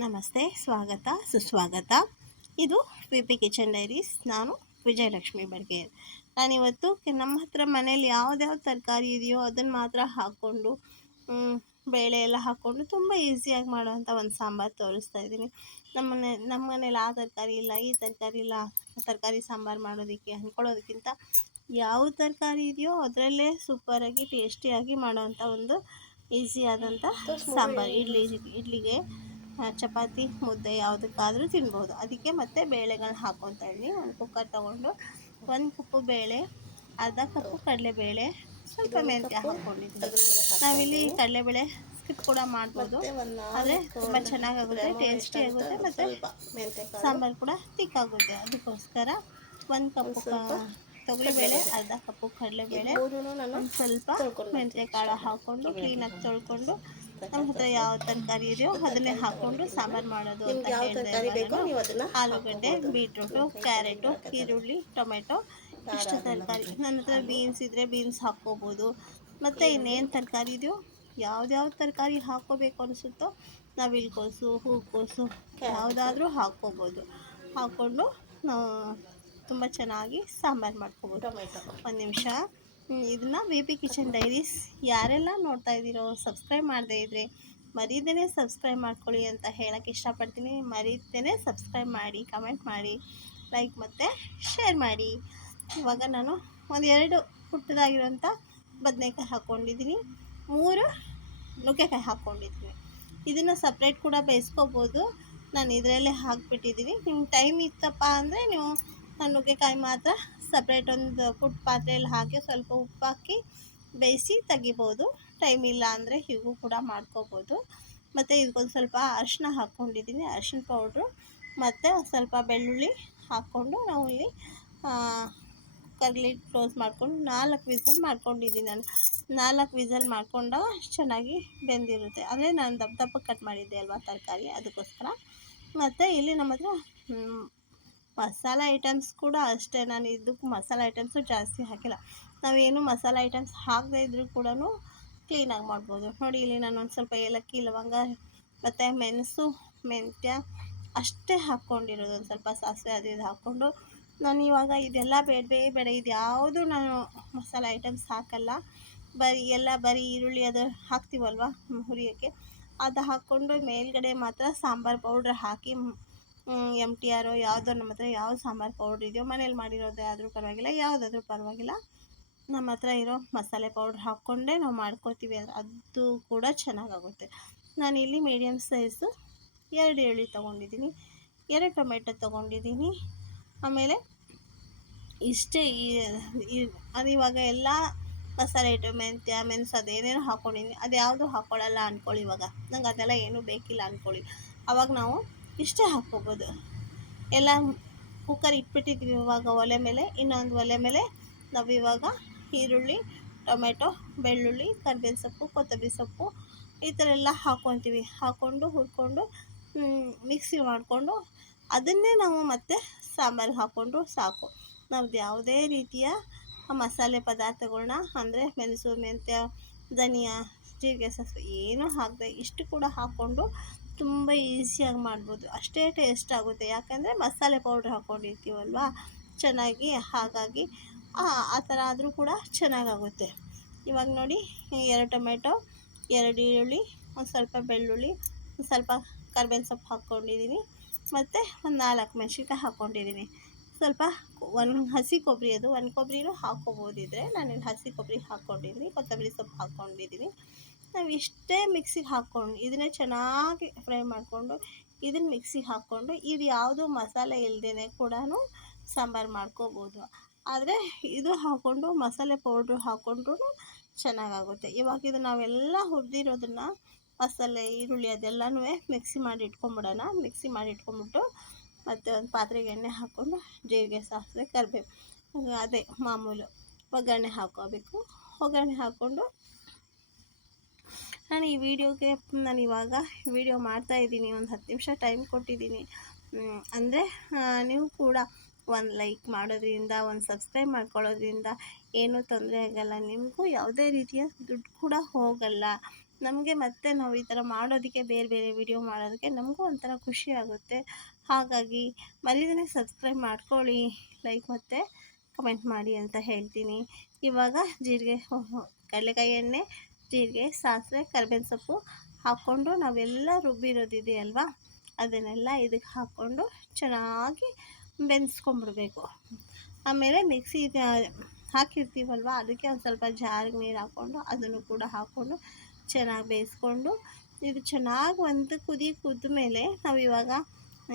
ನಮಸ್ತೆ, ಸ್ವಾಗತ ಸುಸ್ವಾಗತ. ಇದು ವಿ ಪಿ ಕಿಚನ್ ಡೈರೀಸ್. ನಾನು ವಿಜಯಲಕ್ಷ್ಮಿ ಬಡ್ಗೇರ್. ನಾನಿವತ್ತು ನಮ್ಮ ಹತ್ರ ಮನೇಲಿ ಯಾವ್ದ್ಯಾವ ತರಕಾರಿ ಇದೆಯೋ ಅದನ್ನು ಮಾತ್ರ ಹಾಕ್ಕೊಂಡು ಬೇಳೆ ಎಲ್ಲ ಹಾಕ್ಕೊಂಡು ತುಂಬ ಈಸಿಯಾಗಿ ಮಾಡೋವಂಥ ಒಂದು ಸಾಂಬಾರು ತೋರಿಸ್ತಾ ಇದ್ದೀನಿ. ನಮ್ಮ ಮನೇಲಿ ಆ ತರಕಾರಿ ಇಲ್ಲ, ಈ ತರಕಾರಿ ಇಲ್ಲ, ತರಕಾರಿ ಸಾಂಬಾರು ಮಾಡೋದಕ್ಕೆ ಅಂದ್ಕೊಳ್ಳೋದಕ್ಕಿಂತ ಯಾವ ತರಕಾರಿ ಇದೆಯೋ ಅದರಲ್ಲೇ ಸೂಪರಾಗಿ ಟೇಸ್ಟಿಯಾಗಿ ಮಾಡೋವಂಥ ಒಂದು ಈಸಿಯಾದಂಥ ಸಾಂಬಾರು. ಇಡ್ಲಿಗೆ ಚಪಾತಿ ಮುದ್ದೆ ಯಾವುದಕ್ಕಾದರೂ ತಿನ್ಬೋದು. ಅದಕ್ಕೆ ಮತ್ತೆ ಬೇಳೆಗಳನ್ನ ಹಾಕ್ಕೊತಾ ಇದ್ದೀನಿ. ಒಂದು ಕುಕ್ಕರ್ ತೊಗೊಂಡು 1 ಕಪ್ಪು ಬೇಳೆ, ಅರ್ಧ ಕಪ್ಪು ಕಡಲೆಬೇಳೆ, ಸ್ವಲ್ಪ ಮೆಂತ್ಯ ಹಾಕ್ಕೊಂಡಿದ್ದೀನಿ. ನಾವಿಲ್ಲಿ ಕಡಲೆಬೇಳೆ ಸ್ಕಿಪ್ ಕೂಡ ಮಾಡ್ಬೋದು, ಆದರೆ ತುಂಬ ಚೆನ್ನಾಗಾಗುತ್ತೆ, ಟೇಸ್ಟಿ ಆಗುತ್ತೆ, ಮತ್ತು ಸಾಂಬಾರು ಕೂಡ ತಿಕ್ಕಾಗುತ್ತೆ. ಅದಕ್ಕೋಸ್ಕರ 1 ಕಪ್ಪು ತೊಗರಿಬೇಳೆ, ಅರ್ಧ ಕಪ್ಪು ಕಡಲೆಬೇಳೆ, ಒಂದು ಸ್ವಲ್ಪ ಮೆಂತ್ಯ ಕಾಳು ಹಾಕ್ಕೊಂಡು ಕ್ಲೀನಾಗಿ ತೊಳ್ಕೊಂಡು ನಮ್ಮ ಹತ್ರ ಯಾವ ತರಕಾರಿ ಇದೆಯೋ ಅದನ್ನೇ ಹಾಕ್ಕೊಂಡು ಸಾಂಬಾರು ಮಾಡೋದು ಅಂತ ಹೇಳಿದೆ. ಆಲೂಗಡ್ಡೆ, ಬೀಟ್ರೂಟು, ಕ್ಯಾರೆಟು, ಈರುಳ್ಳಿ, ಟೊಮೆಟೊ, ಇಷ್ಟು ತರಕಾರಿ. ನನ್ನ ಹತ್ರ ಬೀನ್ಸ್ ಇದ್ದರೆ ಬೀನ್ಸ್ ಹಾಕ್ಕೋಬೋದು. ಮತ್ತು ಇನ್ನೇನು ತರಕಾರಿ ಇದೆಯೋ ಯಾವ್ದ್ಯಾವ ತರಕಾರಿ ಹಾಕ್ಕೋಬೇಕು ಅನಿಸುತ್ತೋ ನವಿಲುಕೋಸು, ಹೂಕೋಸು ಯಾವುದಾದ್ರೂ ಹಾಕ್ಕೋಬೋದು. ಹಾಕ್ಕೊಂಡು ನಾವು ತುಂಬ ಚೆನ್ನಾಗಿ ಸಾಂಬಾರು ಮಾಡ್ಕೋಬೋದು. ಒಂದು ನಿಮಿಷ, ಇದನ್ನು ವಿ ಪಿ ಕಿಚನ್ ಡೈರೀಸ್ ಯಾರೆಲ್ಲ ನೋಡ್ತಾ ಇದ್ದೀರೋ, ಸಬ್ಸ್ಕ್ರೈಬ್ ಮಾಡದೇ ಇದ್ದರೆ ಮರೀದೇನೆ ಸಬ್ಸ್ಕ್ರೈಬ್ ಮಾಡ್ಕೊಳ್ಳಿ ಅಂತ ಹೇಳೋಕ್ಕೆ ಇಷ್ಟಪಡ್ತೀನಿ. ಮರೀದೇನೆ ಸಬ್ಸ್ಕ್ರೈಬ್ ಮಾಡಿ, ಕಮೆಂಟ್ ಮಾಡಿ, ಲೈಕ್ ಮತ್ತು ಶೇರ್ ಮಾಡಿ. ಇವಾಗ ನಾನು 2 ಪುಟ್ಟದಾಗಿರೋಂಥ ಬದನೆಕಾಯಿ ಹಾಕ್ಕೊಂಡಿದ್ದೀನಿ, 3 ನುಗ್ಗೆಕಾಯಿ ಹಾಕ್ಕೊಂಡಿದ್ದೀನಿ. ಇದನ್ನು ಸಪ್ರೇಟ್ ಕೂಡ ಬೇಯಿಸ್ಕೋಬೋದು. ನಾನು ಇದರಲ್ಲೇ ಹಾಕಿಬಿಟ್ಟಿದ್ದೀನಿ. ನಿಮ್ಗೆ ಟೈಮ್ ಇತ್ತಪ್ಪ ಅಂದರೆ ನೀವು ನುಗ್ಗೆಕಾಯಿ ಮಾತ್ರ ಸಪ್ರೇಟ್ ಒಂದು ಪುಟ್ಟ ಪಾತ್ರೆಯಲ್ಲಿ ಹಾಕಿ ಸ್ವಲ್ಪ ಉಪ್ಪು ಹಾಕಿ ಬೇಯಿಸಿ ತೆಗಿಬೋದು. ಟೈಮ್ ಇಲ್ಲ ಅಂದರೆ ಹೀಗೂ ಕೂಡ ಮಾಡ್ಕೋಬೋದು. ಮತ್ತು ಇದಕ್ಕೊಂದು ಸ್ವಲ್ಪ ಅರಿಶಿನ ಹಾಕ್ಕೊಂಡಿದ್ದೀನಿ, ಅರಿಶಿನ ಪೌಡ್ರು, ಮತ್ತು ಒಂದು ಸ್ವಲ್ಪ ಬೆಳ್ಳುಳ್ಳಿ ಹಾಕ್ಕೊಂಡು ನಾವು ಇಲ್ಲಿ ಕುಕ್ಕರ್ಲಿ ಕ್ಲೋಸ್ ಮಾಡಿಕೊಂಡು 4 ವಿಸಲ್ ಮಾಡ್ಕೊಂಡಿದ್ದೀನಿ. ನಾನು 4 ವಿಸಲ್ ಮಾಡಿಕೊಂಡ ಚೆನ್ನಾಗಿ ಬೆಂದಿರುತ್ತೆ. ಅಂದರೆ ನಾನು ದಪ್ಪ ಕಟ್ ಮಾಡಿದ್ದೆ ಅಲ್ವಾ ತರಕಾರಿ, ಅದಕ್ಕೋಸ್ಕರ. ಮತ್ತು ಇಲ್ಲಿ ನಮ್ಮ ಹತ್ರ ಮಸಾಲೆ ಐಟಮ್ಸ್ ಕೂಡ ಅಷ್ಟೇ. ನಾನು ಇದಕ್ಕೆ ಮಸಾಲೆ ಐಟಮ್ಸು ಜಾಸ್ತಿ ಹಾಕಿಲ್ಲ. ನಾವೇನು ಮಸಾಲೆ ಐಟಮ್ಸ್ ಹಾಕದೇ ಇದ್ದರೂ ಕೂಡ ಕ್ಲೀನಾಗಿ ಮಾಡ್ಬೋದು. ನೋಡಿ, ಇಲ್ಲಿ ನಾನು ಒಂದು ಸ್ವಲ್ಪ ಏಲಕ್ಕಿ, ಲವಂಗ ಮತ್ತು ಮೆಣಸು, ಮೆಂತ್ಯ ಅಷ್ಟೇ ಹಾಕ್ಕೊಂಡಿರೋದು. ಒಂದು ಸ್ವಲ್ಪ ಸಾಸಿವೆ ಅದು ಇದು ಹಾಕ್ಕೊಂಡು ನಾನು ಇವಾಗ ಇದೆಲ್ಲ ಬೇಡ, ಇದು ಯಾವುದು ನಾನು ಮಸಾಲೆ ಐಟಮ್ಸ್ ಹಾಕಲ್ಲ. ಬರೀ ಈರುಳ್ಳಿ ಅದು ಹಾಕ್ತೀವಲ್ವ ಹುರಿಯೋಕ್ಕೆ, ಅದು ಹಾಕ್ಕೊಂಡು ಮೇಲ್ಗಡೆ ಮಾತ್ರ ಸಾಂಬಾರು ಪೌಡ್ರ್ ಹಾಕಿ MTR ಯಾವುದೋ ನಮ್ಮ ಹತ್ರ ಯಾವ ಸಾಂಬಾರು ಪೌಡ್ರ್ ಇದೆಯೋ, ಮನೇಲಿ ಮಾಡಿರೋದೇ ಆದರೂ ಪರವಾಗಿಲ್ಲ, ಯಾವುದಾದ್ರೂ ಪರವಾಗಿಲ್ಲ, ನಮ್ಮ ಹತ್ರ ಇರೋ ಮಸಾಲೆ ಪೌಡ್ರ್ ಹಾಕ್ಕೊಂಡೇ ನಾವು ಮಾಡ್ಕೋತೀವಿ. ಅದು ಕೂಡ ಚೆನ್ನಾಗಾಗುತ್ತೆ. ನಾನಿಲ್ಲಿ ಮೀಡಿಯಮ್ ಸೈಜು 2 ಈರುಳ್ಳಿ ತೊಗೊಂಡಿದ್ದೀನಿ, 2 ಟೊಮೆಟೊ ತೊಗೊಂಡಿದ್ದೀನಿ. ಆಮೇಲೆ ಇಷ್ಟೇ. ಅದು ಇವಾಗ ಎಲ್ಲ ಮಸಾಲೆ ಐಟಮ್ ಮೆಂತ್ಯ, ಮೆಣಸು ಅದೇನೇನೋ ಹಾಕ್ಕೊಂಡಿದ್ದೀನಿ. ಅದು ಯಾವುದು ಹಾಕ್ಕೊಳ್ಳಲ್ಲ ಅಂದ್ಕೊಳ್ಳಿ, ಇವಾಗ ನಂಗೆ ಅದೆಲ್ಲ ಏನೂ ಬೇಕಿಲ್ಲ ಅಂದ್ಕೊಳ್ಳಿ, ಆವಾಗ ನಾವು ಇಷ್ಟೇ ಹಾಕ್ಕೋಬೋದು. ಎಲ್ಲ ಕುಕ್ಕರ್ ಇಟ್ಬಿಟ್ಟಿದ್ದೀವಿ. ಇವಾಗ ಒಲೆ ಮೇಲೆ, ಇನ್ನೊಂದು ಒಲೆ ಮೇಲೆ ನಾವು ಇವಾಗ ಈರುಳ್ಳಿ, ಟೊಮೆಟೊ, ಬೆಳ್ಳುಳ್ಳಿ, ಕರಿಬೇವಿನ ಸೊಪ್ಪು, ಕೊತ್ತಂಬರಿ ಸೊಪ್ಪು ಈ ಥರ ಎಲ್ಲ ಹಾಕ್ಕೊತೀವಿ. ಹಾಕ್ಕೊಂಡು ಹುರ್ಕೊಂಡು ಮಿಕ್ಸಿ ಮಾಡಿಕೊಂಡು ಅದನ್ನೇ ನಾವು ಮತ್ತೆ ಸಾಂಬಾರಿಗೆ ಹಾಕ್ಕೊಂಡ್ರು ಸಾಕು. ನಾವು ಯಾವುದೇ ರೀತಿಯ ಮಸಾಲೆ ಪದಾರ್ಥಗಳನ್ನ ಅಂದರೆ ಮೆಣಸು, ಮೆಂತ್ಯ, ಧನಿಯಾ, ಜೀರಿಗೆ, ಸಾಸಿವೆ ಏನೂ ಹಾಕದೆ ಇಷ್ಟು ಕೂಡ ಹಾಕ್ಕೊಂಡು ತುಂಬ ಈಸಿಯಾಗಿ ಮಾಡ್ಬೋದು. ಅಷ್ಟೇ ಟೇಸ್ಟ್ ಆಗುತ್ತೆ, ಯಾಕಂದರೆ ಮಸಾಲೆ ಪೌಡ್ರ್ ಹಾಕ್ಕೊಂಡಿರ್ತೀವಲ್ವ ಚೆನ್ನಾಗಿ. ಹಾಗಾಗಿ ಆ ಥರ ಆದರೂ ಕೂಡ ಚೆನ್ನಾಗಾಗುತ್ತೆ. ಇವಾಗ ನೋಡಿ, 2 ಟೊಮೆಟೊ, 2 ಈರುಳ್ಳಿ, ಒಂದು ಸ್ವಲ್ಪ ಬೆಳ್ಳುಳ್ಳಿ, ಒಂದು ಸ್ವಲ್ಪ ಕರಿಬೇವಿನ ಸೊಪ್ಪು ಹಾಕ್ಕೊಂಡಿದ್ದೀನಿ, ಮತ್ತು ಒಂದು 4 ಮೆಣಸಿನ್ಕಾಯಿ ಹಾಕ್ಕೊಂಡಿದ್ದೀನಿ. ಸ್ವಲ್ಪ ಹಸಿ ಕೊಬ್ಬರಿ, ಅದು 1 ಕೊಬ್ಬರಿನೂ ಹಾಕ್ಕೋಬೋದಿದ್ರೆ, ನಾನಿಲ್ಲಿ ಹಸಿ ಕೊಬ್ಬರಿ ಹಾಕ್ಕೊಂಡಿದ್ದೀನಿ, ಕೊತ್ತಂಬರಿ ಸೊಪ್ಪು ಹಾಕ್ಕೊಂಡಿದ್ದೀನಿ. ನಾವು ಇಷ್ಟೇ ಮಿಕ್ಸಿಗೆ ಹಾಕ್ಕೊಂಡು ಇದನ್ನೇ ಚೆನ್ನಾಗಿ ಫ್ರೈ ಮಾಡಿಕೊಂಡು ಇದನ್ನು ಮಿಕ್ಸಿಗೆ ಹಾಕ್ಕೊಂಡು ಇದು ಯಾವುದು ಮಸಾಲೆ ಇಲ್ಲದೇ ಕೂಡ ಸಾಂಬಾರು ಮಾಡ್ಕೋಬೋದು. ಆದರೆ ಇದು ಹಾಕ್ಕೊಂಡು ಮಸಾಲೆ ಪೌಡ್ರು ಹಾಕ್ಕೊಂಡ್ರೂ ಚೆನ್ನಾಗಾಗುತ್ತೆ. ಇವಾಗ ಇದು ನಾವೆಲ್ಲ ಹುರಿದಿರೋದನ್ನು ಮಸಾಲೆ, ಈರುಳ್ಳಿ ಅದೆಲ್ಲನೂ ಮಿಕ್ಸಿ ಮಾಡಿ ಇಟ್ಕೊಂಬಿಡೋಣ. ಮಿಕ್ಸಿ ಮಾಡಿ ಇಟ್ಕೊಂಬಿಟ್ಟು ಮತ್ತು ಒಂದು ಪಾತ್ರೆಗೆ ಎಣ್ಣೆ ಹಾಕ್ಕೊಂಡು ಜೀರಿಗೆ, ಸಾಸಿವೆ, ಕರಿಬೇವು ಅದೇ ಮಾಮೂಲು ಒಗ್ಗರಣೆ ಹಾಕ್ಕೋಬೇಕು. ಒಗ್ಗರಣೆ ಹಾಕ್ಕೊಂಡು ನಾನು ಈ ವಿಡಿಯೋಗೆ ಇವಾಗ ವಿಡಿಯೋ ಮಾಡ್ತಾಯಿದ್ದೀನಿ, ಒಂದು 10 ನಿಮಿಷ ಟೈಮ್ ಕೊಟ್ಟಿದ್ದೀನಿ. ಅಂದರೆ ನೀವು ಕೂಡ ಒಂದು ಲೈಕ್ ಮಾಡೋದ್ರಿಂದ, ಒಂದು ಸಬ್ಸ್ಕ್ರೈಬ್ ಮಾಡ್ಕೊಳ್ಳೋದ್ರಿಂದ ಏನೂ ತೊಂದರೆ ಆಗಲ್ಲ. ನಿಮಗೂ ಯಾವುದೇ ರೀತಿಯ ದುಡ್ಡು ಕೂಡ ಹೋಗಲ್ಲ. ನಮಗೆ ಮತ್ತೆ ನಾವು ಈ ಥರ ಮಾಡೋದಕ್ಕೆ ಬೇರೆ ಬೇರೆ ವಿಡಿಯೋ ಮಾಡೋದಕ್ಕೆ ನಮಗೂ ಒಂಥರ ಖುಷಿ ಆಗುತ್ತೆ. ಹಾಗಾಗಿ ಮರಿದೇ ಸಬ್ಸ್ಕ್ರೈಬ್ ಮಾಡ್ಕೊಳ್ಳಿ, ಲೈಕ್ ಮತ್ತು ಕಮೆಂಟ್ ಮಾಡಿ ಅಂತ ಹೇಳ್ತೀನಿ. ಇವಾಗ ಜೀರಿಗೆ ಕಡಲೆಕಾಯಿ ಎಣ್ಣೆ, ಜೀರಿಗೆ, ಸಾಸಿವೆ, ಕರಿಬೇವಿನ ಸೊಪ್ಪು ಹಾಕ್ಕೊಂಡು ನಾವೆಲ್ಲ ರುಬ್ಬಿರೋದಿದೆಯಲ್ವ ಅದನ್ನೆಲ್ಲ ಇದಕ್ಕೆ ಹಾಕ್ಕೊಂಡು ಚೆನ್ನಾಗಿ ಬೆಂದಿಸ್ಕೊಂಬಿಡ್ಬೇಕು. ಆಮೇಲೆ ಮಿಕ್ಸಿ ಹಾಕಿರ್ತೀವಲ್ವ ಅದಕ್ಕೆ ಒಂದು ಸ್ವಲ್ಪ ಜಾರಿಗೆ ನೀರು ಹಾಕ್ಕೊಂಡು ಅದನ್ನು ಕೂಡ ಹಾಕ್ಕೊಂಡು ಚೆನ್ನಾಗಿ ಬೇಯಿಸ್ಕೊಂಡು ಇದು ಚೆನ್ನಾಗಿ ಒಂದು ಕುದಿ ಕುದ್ಮೇಲೆ ನಾವು ಇವಾಗ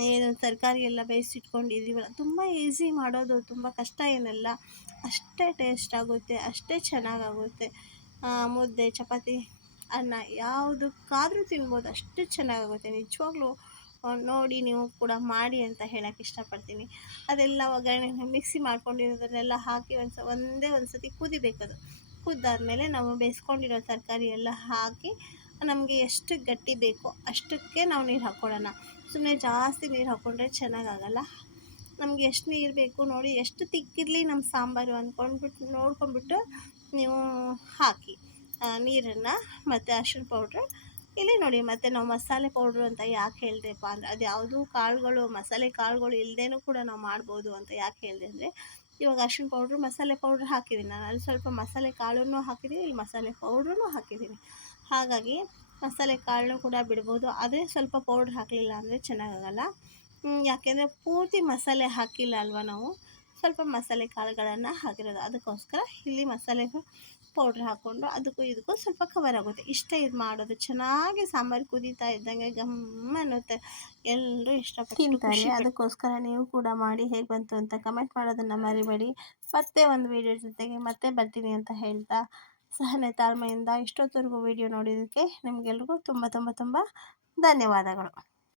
ಏನು ತರಕಾರಿ ಎಲ್ಲ ಬೇಯಿಸಿಟ್ಕೊಂಡಿದ್ದೀವಲ್ಲ, ತುಂಬ ಈಸಿ ಮಾಡೋದು, ತುಂಬ ಕಷ್ಟ ಏನಲ್ಲ, ಅಷ್ಟೇ ಟೇಸ್ಟ್ ಆಗುತ್ತೆ, ಅಷ್ಟೇ ಚೆನ್ನಾಗಾಗುತ್ತೆ. ಮುದ್ದೆ, ಚಪಾತಿ, ಅನ್ನ ಯಾವುದಕ್ಕಾದರೂ ತಿನ್ಬೋದು, ಅಷ್ಟು ಚೆನ್ನಾಗಾಗುತ್ತೆ. ನಿಜವಾಗ್ಲೂ ನೋಡಿ ನೀವು ಕೂಡ ಮಾಡಿ ಅಂತ ಹೇಳೋಕ್ಕೆ ಇಷ್ಟಪಡ್ತೀನಿ. ಅದೆಲ್ಲ ಒಗ್ಗರಣೆ ಮಿಕ್ಸಿ ಮಾಡ್ಕೊಂಡಿರೋದನ್ನೆಲ್ಲ ಹಾಕಿ ಒಂದೇ ಒಂದು ಸತಿ ಕುದಿಬೇಕದು. ಕುದ್ದಾದಮೇಲೆ ನಾವು ಬೇಯಿಸ್ಕೊಂಡಿರೋ ತರಕಾರಿ ಎಲ್ಲ ಹಾಕಿ ನಮಗೆ ಎಷ್ಟು ಗಟ್ಟಿ ಬೇಕೋ ಅಷ್ಟಕ್ಕೆ ನಾವು ನೀರು ಹಾಕ್ಕೊಳ್ಳೋಣ. ಸುಮ್ಮನೆ ಜಾಸ್ತಿ ನೀರು ಹಾಕ್ಕೊಂಡ್ರೆ ಚೆನ್ನಾಗಾಗಲ್ಲ. ನಮಗೆ ಎಷ್ಟು ನೀರು ಬೇಕು ನೋಡಿ, ಎಷ್ಟು ತಿಕ್ಕಿರಲಿ ನಮ್ಮ ಸಾಂಬಾರು ಅಂದ್ಕೊಂಡ್ಬಿಟ್ಟು ನೋಡ್ಕೊಂಡ್ಬಿಟ್ಟು ನೀವು ಹಾಕಿ ನೀರನ್ನು. ಮತ್ತು ಅರಿಶಿಣ ಪೌಡ್ರು ಇಲ್ಲಿ ನೋಡಿ, ಮತ್ತು ನಾವು ಮಸಾಲೆ ಪೌಡ್ರು ಅಂತ ಯಾಕೆ ಹೇಳ್ದೆಪ್ಪ ಅಂದರೆ ಅದು ಯಾವುದೂ ಕಾಳುಗಳು, ಮಸಾಲೆ ಕಾಳುಗಳು ಇಲ್ಲದೇನೂ ಕೂಡ ನಾವು ಮಾಡ್ಬೋದು ಅಂತ ಯಾಕೆ ಹೇಳಿದೆ ಅಂದರೆ, ಇವಾಗ ಅರಿಶಿಣ ಪೌಡ್ರು, ಮಸಾಲೆ ಪೌಡ್ರ್ ಹಾಕಿದ್ದೀನಿ ನಾನು, ಅಲ್ಲಿ ಸ್ವಲ್ಪ ಮಸಾಲೆ ಕಾಳನ್ನು ಹಾಕಿದ್ದೀನಿ, ಇಲ್ಲಿ ಮಸಾಲೆ ಪೌಡ್ರೂ ಹಾಕಿದ್ದೀನಿ. ಹಾಗಾಗಿ ಮಸಾಲೆ ಕಾಳನ್ನು ಕೂಡ ಬಿಡ್ಬೋದು, ಅದೇ ಸ್ವಲ್ಪ ಪೌಡ್ರ್ ಹಾಕಲಿಲ್ಲ ಅಂದರೆ ಚೆನ್ನಾಗಾಗಲ್ಲ. ಯಾಕೆಂದರೆ ಪೂರ್ತಿ ಮಸಾಲೆ ಹಾಕಿಲ್ಲ ಅಲ್ವ ನಾವು, ಸ್ವಲ್ಪ ಮಸಾಲೆ ಕಾಳುಗಳನ್ನು ಹಾಕಿರೋದು, ಅದಕ್ಕೋಸ್ಕರ ಇಲ್ಲಿ ಮಸಾಲೆ ಪೌಡ್ರ್ ಹಾಕ್ಕೊಂಡು ಅದಕ್ಕೂ ಇದಕ್ಕೂ ಸ್ವಲ್ಪ ಕವರ್ ಆಗುತ್ತೆ. ಇಷ್ಟೇ ಇದು ಮಾಡೋದು. ಚೆನ್ನಾಗಿ ಸಾಂಬಾರು ಕುದೀತಾ ಇದ್ದಂಗೆ ಅನ್ನುತ್ತೆ, ಎಲ್ಲರೂ ಇಷ್ಟಪಟ್ಟು ತಿಂತಾರೆ. ಅದಕ್ಕೋಸ್ಕರ ನೀವು ಕೂಡ ಮಾಡಿ ಹೇಗೆ ಬಂತು ಅಂತ ಕಮೆಂಟ್ ಮಾಡೋದನ್ನು ಮರಿಬೇಡಿ. ಮತ್ತೆ ಒಂದು ವೀಡಿಯೋ ಜೊತೆಗೆ ಮತ್ತೆ ಬರ್ತೀನಿ ಅಂತ ಹೇಳ್ತಾ, ಸಹನೆ ತಾಳ್ಮೆಯಿಂದ ಇಷ್ಟೊತ್ತವರೆಗೂ ವೀಡಿಯೋ ನೋಡಿದ್ದಕ್ಕೆ ನಿಮಗೆಲ್ರಿಗೂ ತುಂಬ ತುಂಬ ತುಂಬ ಧನ್ಯವಾದಗಳು.